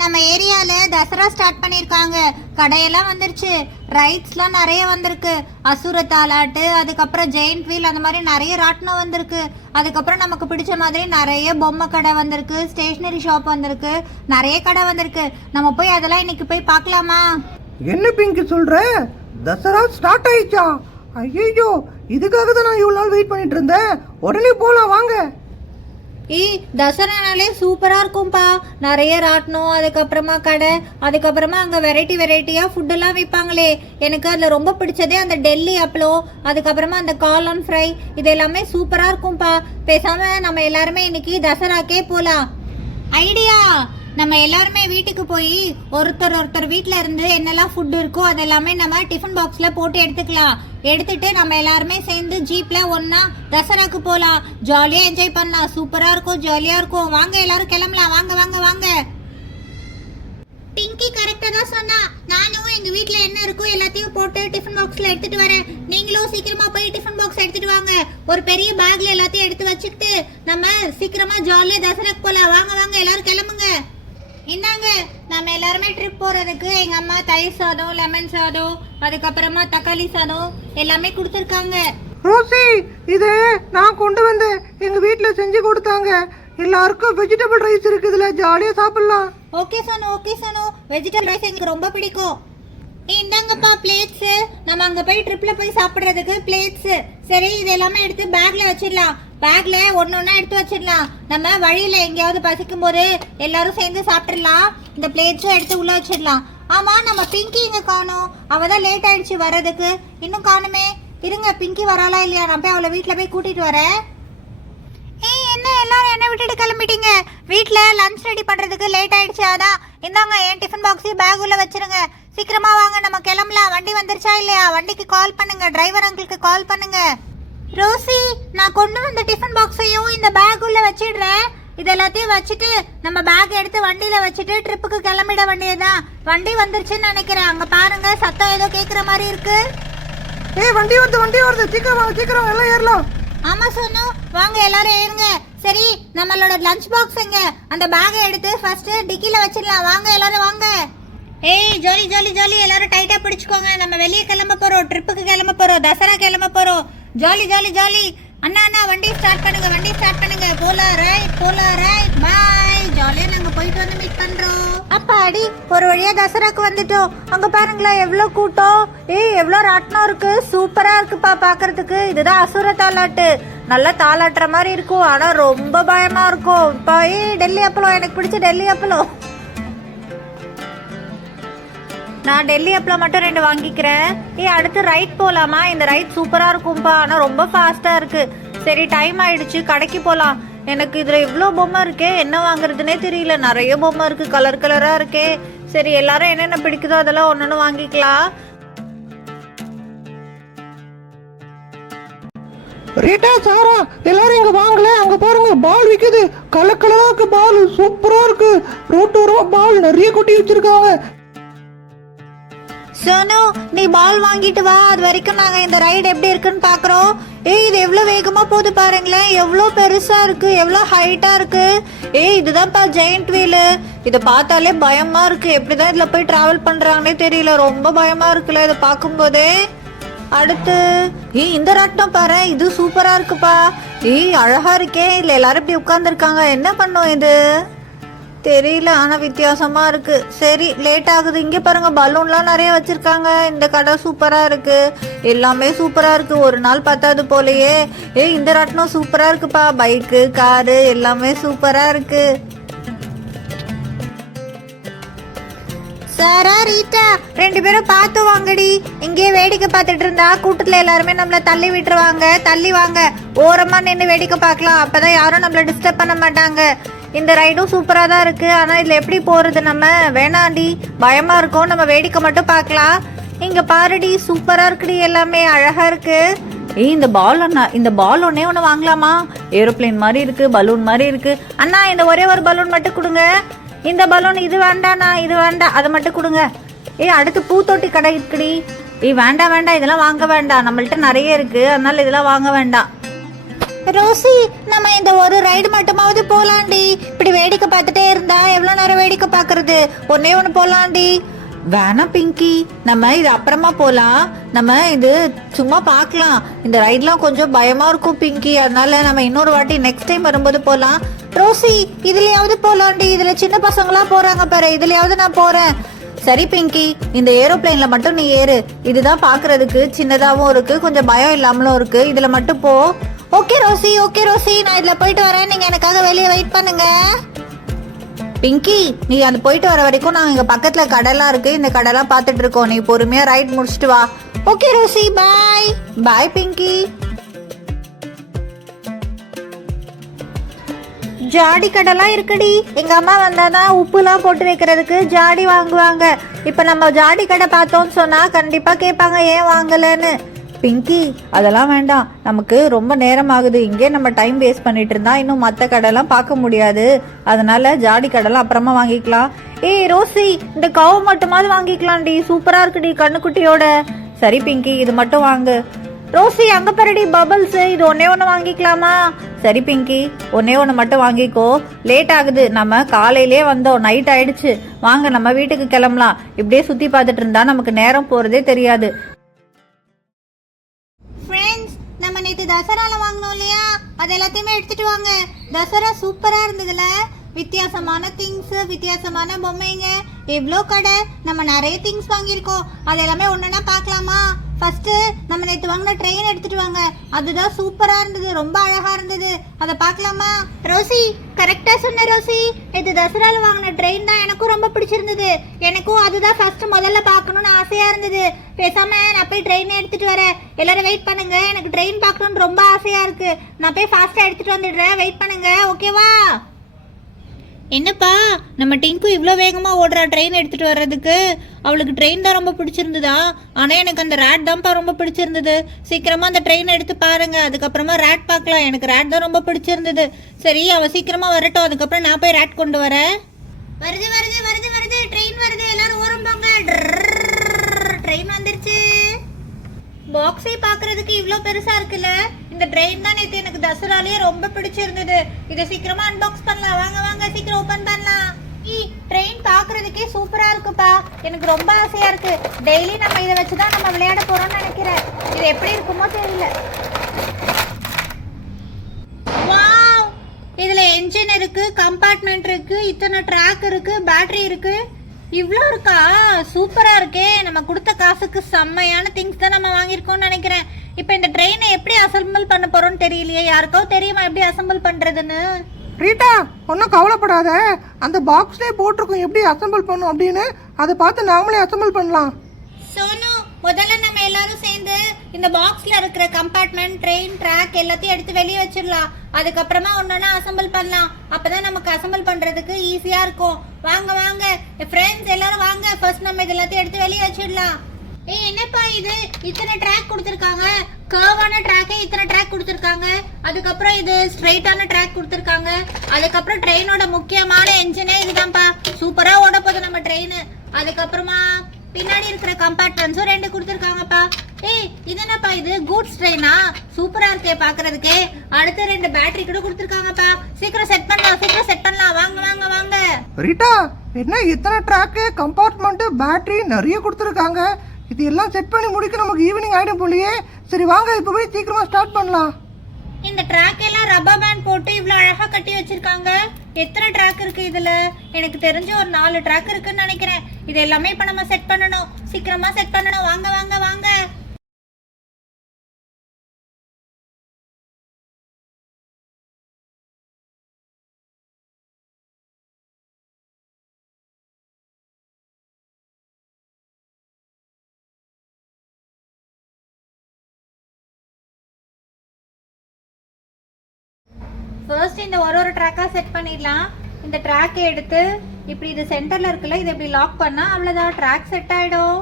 நம்ம ஏரியால தசரா ஸ்டார்ட் பண்ணிருக்காங்க. கடையெல்லாம் வந்துருச்சு, ரைட்ஸ்லாம் நிறைய வந்திருக்கு. அசுர தாலாட்டு, அதுக்கப்புறம் ஜெயின்ட் வீல், அந்த மாதிரி நிறைய ராட்டினம் வந்திருக்கு. அதுக்கப்புறம் நமக்கு பிடிச்ச மாதிரி நிறைய பொம்மை கடை வந்திருக்கு, ஸ்டேஷனரி ஷாப் வந்திருக்கு, நிறைய கடை வந்திருக்கு. நம்ம போய் அதெல்லாம் இன்னைக்கு போய் பார்க்கலாமா? என்ன பிங்கி சொல்ற? தசரா ஸ்டார்ட் ஆயிடுச்சா? ஐயோ, இதுக்காக தான் நான் இவ்வளவு நாள் வெயிட் பண்ணிட்டு இருந்தேன். உடனே போலாம் வாங்க. தசரானாலே சூப்பரா இருக்கும்பா. நிறைய ராட்டணும், அதுக்கப்புறமா கடை, அதுக்கப்புறமா அங்க வெரைட்டியா ஃபுட் எல்லாம் விற்பாங்களே. எனக்கு அதுல ரொம்ப பிடிச்சதே அந்த டெல்லி அப்பளோ, அதுக்கப்புறமா அந்த காளான் ஃப்ரை, இது எல்லாமே சூப்பரா இருக்கும்பா. பேசாம நம்ம எல்லாருமே இன்னைக்கு தசராக்கே போலாம். ஐடியா, நம்ம எல்லாருமே வீட்டுக்கு போய் ஒருத்தர் வீட்டில் இருந்து என்னெல்லாம் ஃபுட் இருக்கோ அதெல்லாமே நம்ம டிஃபன் பாக்ஸில் போட்டு எடுத்துக்கலாம். எடுத்துட்டு நம்ம எல்லாருமே சேர்ந்து ஜீப்பில் ஒன்றா தசராக்கு போகலாம். ஜாலியாக என்ஜாய் பண்ணலாம். சூப்பராக இருக்கும், ஜாலியாக இருக்கும். வாங்க எல்லாரும் கிளம்பலாம். வாங்க வாங்க வாங்க. பிங்கி கரெக்டாக தான் சொன்னா. நானும் எங்கள் வீட்டில் என்ன இருக்கோ எல்லாத்தையும் போட்டு டிஃபன் பாக்ஸில் எடுத்துகிட்டு வரேன். நீங்களும் சீக்கிரமாக போய் டிஃபன் பாக்ஸ் எடுத்துகிட்டு வாங்க. ஒரு பெரிய பேக்கில் எல்லாத்தையும் எடுத்து வச்சுக்கிட்டு நம்ம சீக்கிரமாக ஜாலியாக தசராக்கு போகலாம். வாங்க வாங்க எல்லாரும் கிளம்புங்க. இந்தாங்க, நம்ம எல்லாருமே ட்ரிப் போறதுக்கு எங்க அம்மா தயிர் சாதம், லெமன் சாதம், அதுக்கப்புறமா தக்காளி சாதம் எல்லாமே கொடுத்துருக்காங்க. ரோசி, இது நான் கொண்டு வந்தேன், எங்க வீட்டுல செஞ்சு கொடுத்தாங்க. எல்லாருக்கும் வெஜிடபிள் ரைஸ் இருக்குதுல, ஜாலியா சாப்பிடலாம். ஓகே சனு, வெஜிடபிள் ரைஸ் எனக்கு ரொம்ப பிடிக்கும். இந்தாங்கப்பா பிளேட்ஸ். நம்ம அங்க போய் ட்ரிப்ல போய் சாப்பிடுறதுக்கு பிளேட்ஸ். சரி, இது எல்லாமே எடுத்து பேக்ல வச்சிடலாம். பேக்ல ஒன்னொன்னா எடுத்து வச்சிடலாம். நம்ம வழியில எங்கேயாவது பசிக்கும் போது எல்லாரும் சேர்ந்து சாப்பிட்டுடலாம். இந்த பிளேட்ஸும் எடுத்து உள்ள வச்சிடலாம். ஆமா, நம்ம பிங்கி இங்க காணோம். அவதான் லேட் ஆயிடுச்சு வர்றதுக்கு. இன்னும் காணுமே. இருங்க, பிங்கி வராளா இல்லையா? நான் போய் அவளை வீட்டுல போய் கூட்டிட்டு வரேன். என்ன எல்லாரும் என்ன விட்டுட்டு கிளம்பிட்டீங்க? வீட்ல லஞ்ச் ரெடி பண்றதுக்கு லேட் ஆயிடுச்சு. அதான் இந்தாங்க, என் டிஃபன் பாக்ஸையும் பேக் உள்ள வச்சிருங்க. சீக்கிரமா வாங்க, நம்ம கிளம்பலாம். வண்டி வந்துருச்சா இல்லையா? வண்டிக்கு கால் பண்ணுங்க, டிரைவர் அங்கிளுக்கு கால் பண்ணுங்க. ரோசி, நான் கொண்டு வந்த டிஃபன் பாக்ஸையும் இந்த பேக் உள்ள வச்சிடுறேன். இது எல்லாத்தையும் வச்சுட்டு நம்ம பேக் எடுத்து வண்டியில வச்சுட்டு ட்ரிப்புக்கு கிளம்பிட வேண்டியதுதான். வண்டி வந்துருச்சுன்னு நினைக்கிறேன். அங்க பாருங்க, சத்தம் ஏதோ கேக்குற மாதிரி இருக்கு. வண்டி வருது, சீக்கிரம் வாங்க, எல்லாம் ஏறலாம். ஆமா சோனு, வாங்க எல்லாரும் ஏறுங்க. சரி, நம்மளோட லஞ்ச் பாக்ஸ் எங்க? அந்த பேக்கை எடுத்து ஃபர்ஸ்ட் டிக்கில வச்சிடலாம். வாங்க எல்லாரும் வாங்க. ஜாலி எல்லாரும் டைட்டா பிடிச்சுக்கோங்க. நம்ம வெளியே கிளம்ப போறோம், ட்ரிப்புக்கு கிளம்ப போறோம், தசரா கிளம்ப போறோம். ஜாலி அண்ணா வண்டி ஸ்டார்ட் பண்ணுங்க. போலாம் ரைட் பாய். ஜாலியா நாங்க போயிட்டு வந்து மீட் பண்றோம். அப்பாடி, ஒரு வழியா தசராக்கு வந்துட்டோம். அங்க பாருங்களேன் எவ்வளவு கூட்டம். எவ்வளவு ராட்டினம் இருக்கு. சூப்பரா இருக்குப்பா பாக்குறதுக்கு. இதுதான் அசுர தாலாட்டு. நல்லா தாளாட்டுற மாதிரி இருக்கும், ஆனா ரொம்ப பயமா இருக்கும். இப்போ டெல்லி அப்பளம், எனக்கு பிடிச்ச டெல்லி அப்பளம். நான் டெல்லி அப்பளம் மட்டும் 2 வாங்கிக்கிறேன். அடுத்து ரைட் போலாமா? இந்த ரைட் சூப்பரா இருக்கும்பா, ஆனா ரொம்ப ஃபாஸ்டா இருக்கு. சரி, டைம் ஆயிடுச்சு, கடைக்கு போலாம். எனக்கு இதுல இவ்வளவு பொம்மை இருக்கே, என்ன வாங்குறதுனே தெரியல. நிறைய பொம்மை இருக்கு, கலரா இருக்கே. சரி, எல்லாரும் என்னென்ன பிடிக்குதோ அதெல்லாம் ஒன்னொன்னு வாங்கிக்கலாம். ரீட்டா, சாரா, எல்லாரும் இங்க வாங்கல. அங்க பாருங்க, பால் விக்குது. கலரா இருக்கு பால், சூப்பரா இருக்கு. ரோட்டோரமா பால் நிறைய கொட்டி வச்சிருக்காங்க. சோனு, நீ பால் வாங்கிட்டு வா. அது வரைக்கும் நாங்க இந்த ரைடு எப்படி இருக்குன்னு பாக்குறோம். இது எவ்வளவு வேகமா போகுது பாருங்களேன். எவ்வளவு பெருசா இருக்கு, எவ்வளவு ஹைட்டா இருக்கு. இதுதான்ப்பா ஜெயின்ட் வீலு. இதை பார்த்தாலே பயமா இருக்கு. எப்படிதான் இதுல போய் டிராவல் பண்றாங்கன்னே தெரியல. ரொம்ப பயமா இருக்குல்ல இதை பார்க்கும்போதே. அடுத்து இந்த ராட்டினம் பாரு, இது சூப்பரா இருக்குப்பா. அழகா இருக்கே. இல்ல எல்லாரும் இப்படி உட்கார்ந்துருக்காங்க. என்ன பண்ணும் இது தெரியல, ஆனா வித்தியாசமா இருக்கு. சரி, லேட் ஆகுது. இங்க பாருங்க, பலூன்லாம் நிறைய வச்சிருக்காங்க. இந்த கடை சூப்பரா இருக்கு. எல்லாமே சூப்பரா இருக்கு. ஒரு நாள் பத்தாது போலயே. இந்த ராட்டினம் சூப்பரா இருக்குப்பா. பைக்கு, காரு எல்லாமே சூப்பரா இருக்கு. சாரா, ரீட்டா, 2 பேரும் பார்த்து வாங்கடி. இங்கே வேடிக்கை பார்த்துட்டு இருந்தா கூட்டத்துல எல்லாருமே நம்மள தள்ளி விட்டுருவாங்க. தள்ளி வாங்க, ஓரமா நின்று வேடிக்கை பார்க்கலாம். அப்பதான் யாரும் நம்மள டிஸ்டர்ப் பண்ண மாட்டாங்க. இந்த ரைடும் சூப்பரா தான் இருக்கு, ஆனா இதுல எப்படி போறது? நம்ம வேணாண்டி, பயமா இருக்கும். நம்ம வேடிக்கை மட்டும் பார்க்கலாம். இங்க பாருடி, சூப்பரா இருக்குடி, எல்லாமே அழகா இருக்கு. இந்த பால் அண்ணா, இந்த பால் ஒண்ணு வாங்கலாமா? ஏரோப்ளேன் மாதிரி இருக்கு, பலூன் மாதிரி இருக்கு. அண்ணா, இந்த ஒரே ஒரு பலூன் மட்டும் கொடுங்க. இந்த பலூன் இது வேண்டாண்ணா, இது வேண்டாம், அதை மட்டும் கொடுங்க. அடுத்து பூத்தொட்டி கடை இருக்குடி. வேண்டாம், இதெல்லாம் வாங்க வேண்டாம். நம்மள்ட்ட நிறைய இருக்கு, அதனால இதெல்லாம் வாங்க வேண்டாம். ரோசி, நம்ம இந்த ஒரு ரைடு மட்டுமாவது போலாண்டி. இப்படி வேடிக்கை பார்த்துட்டே இருந்தா எவ்வளவு நேரம் வேடிக்கை பாக்குறது? ஒன்னே ஒண்ணு போலாண்டி. வேணாம் பிங்கி, நம்ம இது அப்புறமா போலாம். நம்ம இது சும்மா பார்க்கலாம். இந்த ரைட்லாம் கொஞ்சம் பயமா இருக்கும் பிங்கி, அதனால நம்ம இன்னொரு வாட்டி நெக்ஸ்ட் டைம் வரும்போது போலாம். ரோசி, இதுலயாவது போலாண்டி. இதுல சின்ன பசங்களா போறாங்க பாரு, இதுலயாவது நான் போறேன். சரி பிங்கி, இந்த ஏரோப்ளேன்ல மட்டும் நீ ஏறு. இதுதான் பாக்குறதுக்கு சின்னதாவும் இருக்கு, கொஞ்சம் பயம் இல்லாமலும் இருக்கு. இதுல மட்டும் போ. ஓகே ரோசி, ஓகே ரோசி, நான் இதுல போயிட்டு வரேன். நீங்க எனக்காக வெளியே வெயிட் பண்ணுங்க. பிங்கி, நீ அந்த போயிட்டு வர வரைக்கும் நான் இங்க பக்கத்துல கடைலாம் இருக்கு, இந்த கடைலாம் பார்த்துட்டு இருக்கோம். நீ பொறுமையா ரைட் முடிச்சிட்டு வா. ஓகே ரோசி, பாய். பாய் பிங்கி. ஜாடி கடைலாம் இருக்குடி. எங்க அம்மா வந்தாதான் உப்புலாம் போட்டு வைக்கிறதுக்கு ஜாடி வாங்குவாங்க. இப்ப நம்ம ஜாடி கடை பார்த்தோம்னு சொன்னா கண்டிப்பா கேட்பாங்க ஏன் வாங்கலன்னு. பிங்கி, அதெல்லாம் வேண்டாம், நமக்கு ரொம்ப நேரம் ஆகுது. இங்கே நம்ம டைம் வேஸ்ட் பண்ணிட்டு இருந்தா இன்னும் மற்ற கடைலாம் பார்க்க முடியாது. அதனால ஜாடி கடைலாம் அப்புறமா வாங்கிக்கலாம். ஏய் ரோசி, இந்த கவு மட்டுமாவது வாங்கிக்கலாம்டி, சூப்பரா இருக்குடி கண்ணுக்குட்டியோட. சரி பிங்கி, இது மட்டும் வாங்கு. ரோசி, அங்க பாருடி பபிள்ஸ், இது ஒன்னே ஒன்று வாங்கிக்கலாமா? சரி பிங்கி, ஒன்னே ஒன்று மட்டும் வாங்கிக்கோ. லேட் ஆகுது, நம்ம காலையிலே வந்தோம், நைட் ஆயிடுச்சு. வாங்க நம்ம வீட்டுக்கு கிளம்பலாம். இப்படியே சுத்தி பார்த்துட்டு இருந்தா நமக்கு நேரம் போறதே தெரியாது. நம்ம நேத்து தசரால வாங்கினோம் இல்லையா, அது எல்லாத்தையுமே எடுத்துட்டு வாங்க. தசரா சூப்பரா இருந்ததுல, வித்தியாசமான திங்ஸ், வித்தியாசமான பொம்மைங்க, எவ்வளோ கடை. நம்ம நிறைய திங்ஸ் வாங்கியிருக்கோம், அது எல்லாமே ஒன்னொன்னா பார்க்கலாமா? ஃபர்ஸ்ட் நம்ம நேற்று வாங்கின ட்ரெயின் எடுத்துட்டு வாங்க. அதுதான் சூப்பரா இருந்தது, ரொம்ப அழகா இருந்தது. அதை பார்க்கலாமா? ரோசி, கரெக்டா சொன்ன ரோசி. இது தசரால வாங்கின ட்ரெயின் தான் எனக்கும் ரொம்ப பிடிச்சிருந்தது. எனக்கும் அதுதான் ஃபர்ஸ்ட் முதல்ல பார்க்கணும்னு ஆசையா இருந்தது. பேசாம நான் போய் ட்ரெயின் எடுத்துட்டு வரேன். எல்லாரும் வெயிட் பண்ணுங்க, எனக்கு ட்ரெயின் பார்க்கணும்னு ரொம்ப ஆசையா இருக்கு. நான் போய் ஃபாஸ்டா எடுத்துட்டு வந்துடுறேன், வெயிட் பண்ணுங்க, ஓகேவா? என்னப்பா, நம்ம டிங்கு இவ்வளோ வேகமாக ஓடுறா ட்ரெயின் எடுத்துகிட்டு வர்றதுக்கு? அவளுக்கு ட்ரெயின் தான் ரொம்ப பிடிச்சிருந்ததா? ஆனால் எனக்கு அந்த ரேட் தான்ப்பா ரொம்ப பிடிச்சிருந்தது. சீக்கிரமாக அந்த ட்ரெயின் எடுத்து பாருங்க, அதுக்கப்புறமா ரேட் பார்க்கலாம். எனக்கு ரேட் தான் ரொம்ப பிடிச்சிருந்தது. சரி, அவள் சீக்கிரமாக வரட்டும், அதுக்கப்புறம் நான் போய் ரேட் கொண்டு வரேன். வருது வருது வருது வருது, ட்ரெயின் வருது, எல்லாரும் ஓரம் போங்க. ட்ரெயின் வந்துருச்சு. பாக்ஸை பார்க்கறதுக்கு இவ்வளோ பெருசா இருக்குல்ல. இந்த ட்ரெயின் தான் நேற்று எனக்கு தசராலேயே ரொம்ப பிடிச்சிருந்தது. இதை சீக்கிரமா அன்பாக்ஸ் பண்ணலாம். வாங்க வாங்க, சீக்கிரம் ஓபன் பண்ணலாம். ட்ரெயின் பார்க்கறதுக்கே சூப்பரா இருக்குப்பா, எனக்கு ரொம்ப ஆசையா இருக்கு. டெய்லி நம்ம இதை வச்சுதான் நம்ம விளையாட போறோம்னு நினைக்கிறேன். இது எப்படி இருக்குமோ தெரியல. வாவ், இதுல என்ஜின் இருக்கு, கம்பார்ட்மெண்ட் இருக்கு, இத்தனை ட்ராக் இருக்கு, பேட்டரி இருக்கு. இவ்வளோ இருக்கா? சூப்பரா இருக்கே. நம்ம கொடுத்த காசுக்கு செம்மையான திங்ஸ் தான் நம்ம வாங்கியிருக்கோம்னு நினைக்கிறேன். இப்போ இந்த ட்ரெயினை எப்படி அசம்பிள் பண்ண போறோம்னு தெரியலையே. யாருக்காவது தெரியுமா எப்படி அசம்பிள் பண்றதுன்னு? ரீட்டா, ஒன்றும் கவலைப்படாத, அந்த பாக்ஸ்லேயே போட்டிருக்கோம் எப்படி அசம்பிள் பண்ணும் அப்படின்னு. அதை பார்த்து நாமளே அசம்பிள் பண்ணலாம். சோனு, முதல்ல நம்ம எல்லாரும் சேர்ந்து இந்த பாக்ஸ்ல இருக்கிற கம்பார்ட்மெண்ட், ட்ரெயின், ட்ராக் எல்லாத்தையும் எடுத்து வெளியே வச்சிடலாம். அதுக்கப்புறமா ஒன்னொன்னா அசம்பிள் பண்ணலாம். அப்பதான் நமக்கு அசம்பிள் பண்றதுக்கு ஈஸியா இருக்கும். வாங்க வாங்க ஃப்ரெண்ட்ஸ், எல்லாரும் வாங்க. ஃபர்ஸ்ட் நம்ம இது எல்லாத்தையும் எடுத்து வெளியே வச்சிடலாம். ஏய், என்னப்பா இது, இத்தனை ட்ராக் கொடுத்துருக்காங்க. கர்வான ட்ராக்கே இத்தனை ட்ராக் கொடுத்துருக்காங்க. அதுக்கப்புறம் இது ஸ்ட்ரைட்டான ட்ராக் கொடுத்துருக்காங்க. அதுக்கப்புறம் ட்ரெயினோட முக்கியமான என்ஜினே இதுதான்ப்பா. சூப்பரா ஓட போகுது நம்ம ட்ரெயின். அதுக்கப்புறமா பின்னாடி இருக்கிற கம்பார்ட்மெண்ட்ஸும் 2 கொடுத்துருக்காங்கப்பா. ஏய், இது என்னப்பா, இது கூட்ஸ் ட்ரெயினா? சூப்பரா இருக்கே பாக்குறதுக்கே. அடுத்த 2 பேட்டரி கூட கொடுத்துருக்காங்கப்பா. சீக்கிரம் செட் பண்ணலாம், சீக்கிரம் செட் பண்ணலாம். வாங்க வாங்க வாங்க. ரீட்டா, என்ன இத்தனை ட்ராக்கு, கம்பார்ட்மெண்ட், பேட்டரி நிறைய கொடுத்துருக்காங்க. இது எல்லாம் செட் பண்ணி முடிக்க நமக்கு ஈவினிங் ஆயிடும் போலயே. சரி வாங்க, இப்போ போய் சீக்கிரமா ஸ்டார்ட் பண்ணலாம். இந்த ட்ராக் எல்லாம் ரப்பர் பேண்ட் போட்டு இவ்வளோ அழகா கட்டி வச்சிருக்காங்க. எத்தனை ட்ராக் இருக்கு இதுல? எனக்கு தெரிஞ்சு ஒரு 4 ட்ராக் இருக்குன்னு நினைக்கிறேன். இது எல்லாமே இப்ப நம்ம செட் பண்ணணும், சீக்கிரமா செட் பண்ணணும். வாங்க வாங்க வாங்க. ஃபர்ஸ்ட் இந்த ஒரு ட்ராக்கா செட் பண்ணிடலாம். இந்த ட்ராக்கை எடுத்து இப்படி இது சென்டர்ல இருக்குல்ல, இதை இப்படி லாக் பண்ணா அவ்வளவுதான், ட்ராக் செட் ஆயிடும்.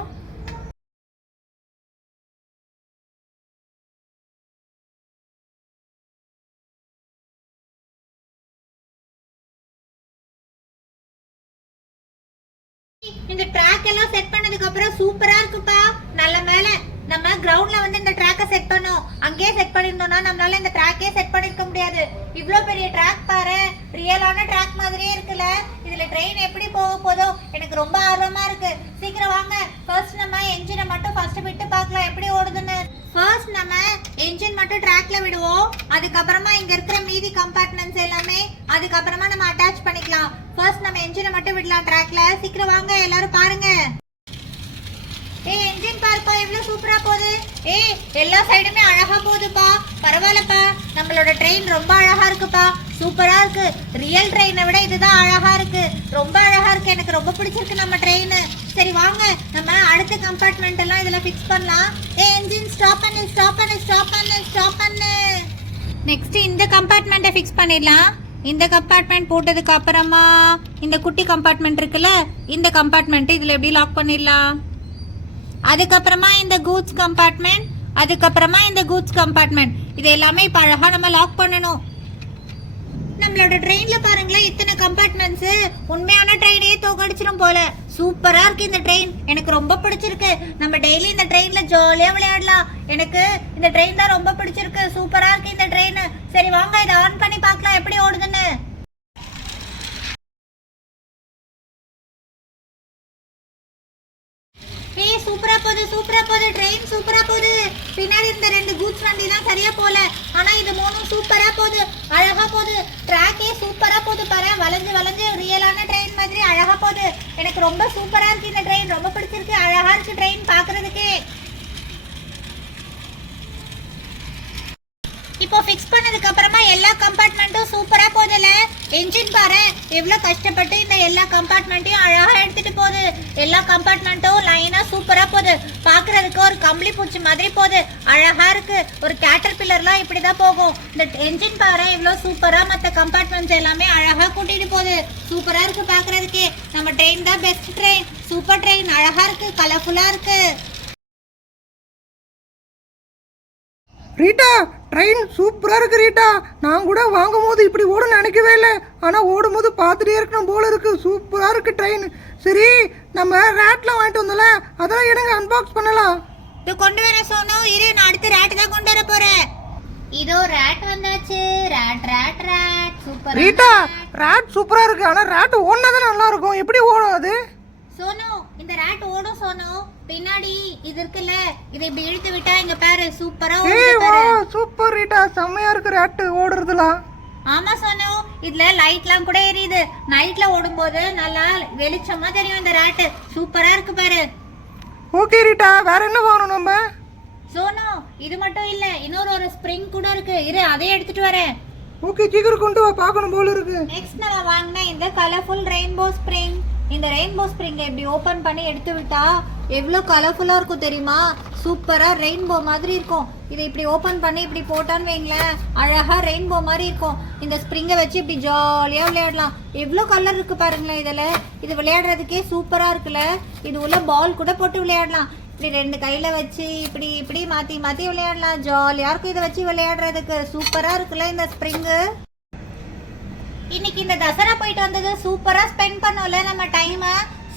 இந்த ட்ராக் எல்லாம் செட் பண்ணதுக்கு அப்புறம் சூப்பரா இருக்குப்பா. நல்ல மேல நம்ம கிரவுண்ட்ல வந்து இந்த ட்ராக்கை செட் பண்ணோம். அங்கேயே செட் பண்ணிருந்தோம்னா நம்மளால இந்த ட்ராக்கே செட் பண்ணிருக்க முடியாது. இவ்ளோ பெரிய ட்ராக் பாரு, ரியலான ட்ராக் மாதிரியே இருக்குல்ல. இதுல ட்ரெயின் எப்படி எனக்கு ரொம்ப ஆர்வமா இருக்கு. சீக்கிரம் வாங்க. ஃபர்ஸ்ட் நம்ம என்ஜினை மட்டும் ஃபர்ஸ்ட் விட்டு பார்க்கலாம் எப்படி ஓடுதுன்னு. ஃபர்ஸ்ட் நம்ம என்ஜின் மட்டும் ட்ராக்ல விடுவோம். அதுக்கப்புறமா இங்க இருக்கிற மீதி கம்பார்ட்மெண்ட்ஸ் எல்லாமே அதுக்கப்புறமா நம்ம அட்டாச் பண்ணிக்கலாம். ஃபர்ஸ்ட் நம்ம என்ஜினை மட்டும் விடலாம் ட்ராக்ல. சீக்கிரம் வாங்க எல்லாரும் பாருங்க. ஏய் என்ஜின் பார்ப்பா எவ்வளவு சூப்பரா போகுது. ஏய் எல்லா சைடுமே அழகா போகுதுப்பா. பரவாயில்லப்பா, நம்மளோட ட்ரெயின் ரொம்ப அழகா இருக்குப்பா. சூப்பரா இருக்கு. ரியல் ட்ரெயினை விட இதுதான் அழகா இருக்கு. ரொம்ப அழகா இருக்கு. எனக்கு ரொம்ப பிடிச்சிருக்கு நம்ம ட்ரெயின். சரி வாங்க நம்ம அடுத்த கம்பார்ட்மெண்ட் எல்லாம் இதுல ஃபிக்ஸ் பண்ணலாம். ஏய் என்ஜின் ஸ்டாப் பண்ணு ஸ்டாப் பண்ணு ஸ்டாப் பண்ணு ஸ்டாப் பண்ணு. நெக்ஸ்ட் இந்த கம்பார்ட்மெண்ட்டை ஃபிக்ஸ் பண்ணிடலாம். இந்த கம்பார்ட்மெண்ட் போட்டதுக்கு அப்புறமா இந்த குட்டி கம்பார்ட்மெண்ட் இருக்குல்ல, இந்த கம்பார்ட்மெண்ட் இதுல எப்படி லாக் பண்ணிடலாம். அதுக்கப்புறமா இந்த கூட்ஸ் கம்பார்ட்மெண்ட், அதுக்கப்புறமா இந்த கூட்ஸ் கம்பார்ட்மெண்ட், இது எல்லாமே இப்போ அழகா நம்ம லாக் பண்ணணும். நம்மளோட ட்ரெயின்ல பாருங்களேன் இத்தனை கம்பார்ட்மெண்ட்ஸ். உண்மையான ட்ரெயினே தோக்கடிச்சிரும் போல. சூப்பரா இருக்கு இந்த ட்ரெயின். எனக்கு ரொம்ப பிடிச்சிருக்கு. நம்ம டெய்லி இந்த ட்ரெயின்ல ஜாலியா விளையாடலாம். எனக்கு இந்த ட்ரெயின் தான் ரொம்ப பிடிச்சிருக்கு. சூப்பரா இருக்கு இந்த ட்ரெயின். சரி வாங்க இதை ஆன் பண்ணி பார்க்கலாம் எப்படி ஓடுதுன்னு. ஏய் சூப்பரா போகுது ட்ரெயின் சூப்பரா போகுது. பின்னாடி இந்த ரெண்டு கூட்ஸ் வண்டி தான் சரியா போல. ஆனா இது மூணும் சூப்பரா போகுது. அழகா போகுது. ட்ராக்கே சூப்பரா போகுது பாரு. வளைஞ்சு வளைஞ்சு ரியலான ட்ரெயின் மாதிரி அழகா போகுது. எனக்கு ரொம்ப சூப்பரா இருக்கு இந்த ட்ரெயின். ரொம்ப பிடிச்சிருக்கு. அழகா இருக்கு ட்ரெயின் பார்க்கிறதுக்கே. இப்போ ஃபிக்ஸ் பண்ணதுக்கு அப்புறமா எல்லா கம்பார்ட்மெண்ட்டும் சூப்பரா போகுதுல. என்ஜின் பாரு எவ்வளவு கஷ்டப்பட்டு இந்த எல்லா கம்பார்ட்மெண்ட்டையும் அழகா எடுத்துட்டு போகுது. எல்லா கம்பார்ட்மெண்ட்டும் லைனா சூப்பரா போகுது. பாக்குறதுக்கு ஒரு கம்பளி பூச்சி மாதிரி போகுது. அழகா இருக்கு. ஒரு கேட்டர்பில்லர்லாம் இப்படிதான் போகும். இந்த என்ஜின் பாரு எவ்வளவு சூப்பரா மற்ற கம்பார்ட்மெண்ட்ஸ் எல்லாமே அழகா கூட்டிட்டு போகுது. சூப்பரா இருக்கு பாக்குறதுக்கே. நம்ம ட்ரெயின் தான் பெஸ்ட் ட்ரெயின். Super train. அழகா இருக்கு. கலர்ஃபுல்லா இருக்கு. ரீட்டா ட்ரெயின் சூப்பரா இருக்கு ரீட்டா. நான் கூட வாங்கும் போது இப்படி ஓடும் நினைக்கவே இல்லை. ஆனா ஓடும் போது பார்த்துட்டே இருக்கணும் போல இருக்கு. சூப்பரா இருக்கு ட்ரெயின். சரி நம்ம ரேட்லாம் வாங்கிட்டு வந்தோம்ல, அதெல்லாம் எடுங்க அன்பாக்ஸ் பண்ணலாம். இது கொண்டு வர சொன்னோம். இரு நான் அடுத்து ரேட் தான் கொண்டு வர போறேன். இதோ ரேட் வந்தாச்சு. Rate super. ரீட்டா ரேட் சூப்பரா இருக்கு. ஆனா ரேட் ஓடுனது நல்லா இருக்கும். எப்படி ஓடும் அது? சோனு இந்த ரேட் ஓடும் சோனு. பின்னாடி இது இருக்குல்ல, இதை இப்படி இழுத்து விட்டா இங்க பாரு சூப்பரா ஓடுது பாரு. Super Rita. செம்மையா இருக்கு ரேட் ஓடுறதுலாம். ஆமா சோனு, இதுல லைட்லாம் கூட எரியுது. நைட்ல ஓடும்போது நல்லா வெளிச்சமா தெரியும் இந்த ரேட். சூப்பரா இருக்கு பாரு. ஓகே ரீட்டா, வேற என்ன வாங்கணும் நம்ம? சோனு இது மட்டும் இல்ல, இன்னொரு ஒரு ஸ்ப்ரிங் கூட இருக்கு. இரு அதையும் எடுத்துட்டு வரேன். ஓகே சீக்கிரம் கொண்டு வா, பார்க்கணும் போல இருக்கு. நெக்ஸ்ட் நம்ம வாங்கின இந்த கலர்ஃபுல் ரெயின்போ ஸ்ப்ரிங். இந்த ரெயின்போ ஸ்ப்ரிங்கை இப்படி ஓபன் பண்ணி எடுத்து விட்டா எவ்வளோ கலர்ஃபுல்லா இருக்கும் தெரியுமா? சூப்பரா ரெயின்போ மாதிரி இருக்கும். இதை இப்படி ஓபன் பண்ணி இப்படி போட்டான்னு வைங்களேன், அழகா ரெயின்போ மாதிரி இருக்கும். இந்த ஸ்ப்ரிங்கை வச்சு இப்படி ஜாலியா விளையாடலாம். எவ்வளோ கலர் இருக்கு பாருங்களேன் இதுல. இது விளையாடுறதுக்கே சூப்பரா இருக்குல்ல. இது உள்ள பால் கூட போட்டு விளையாடலாம். இப்படி ரெண்டு கையில வச்சு இப்படி இப்படி மாத்தி மாத்தி விளையாடலாம். ஜாலியா இருக்கும் இதை வச்சு விளையாடுறதுக்கு. சூப்பரா இருக்குல்ல இந்த ஸ்ப்ரிங்கு. இன்னைக்கு இந்த தசரா போயிட்டு வந்தது சூப்பரா ஸ்பெண்ட் பண்ணோம்ல நம்ம டைம்.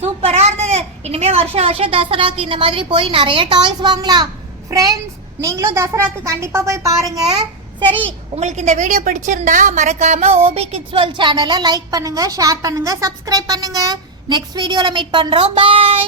சூப்பரா இருந்தது. இனிமே வருஷம் வருஷம் தசராக்கு இந்த மாதிரி போய் நிறைய டாய்ஸ் வாங்கலாம். ஃப்ரெண்ட்ஸ் நீங்களும் தசராக்கு கண்டிப்பா போய் பாருங்க. சரி, உங்களுக்கு இந்த வீடியோ பிடிச்சிருந்தா மறக்காம ஓபி கிட்ஸ் வேர்ல்ட் சேனலை லைக் பண்ணுங்க, ஷேர் பண்ணுங்க, சப்ஸ்கிரைப் பண்ணுங்க. நெக்ஸ்ட் வீடியோல மீட் பண்றோம். பை.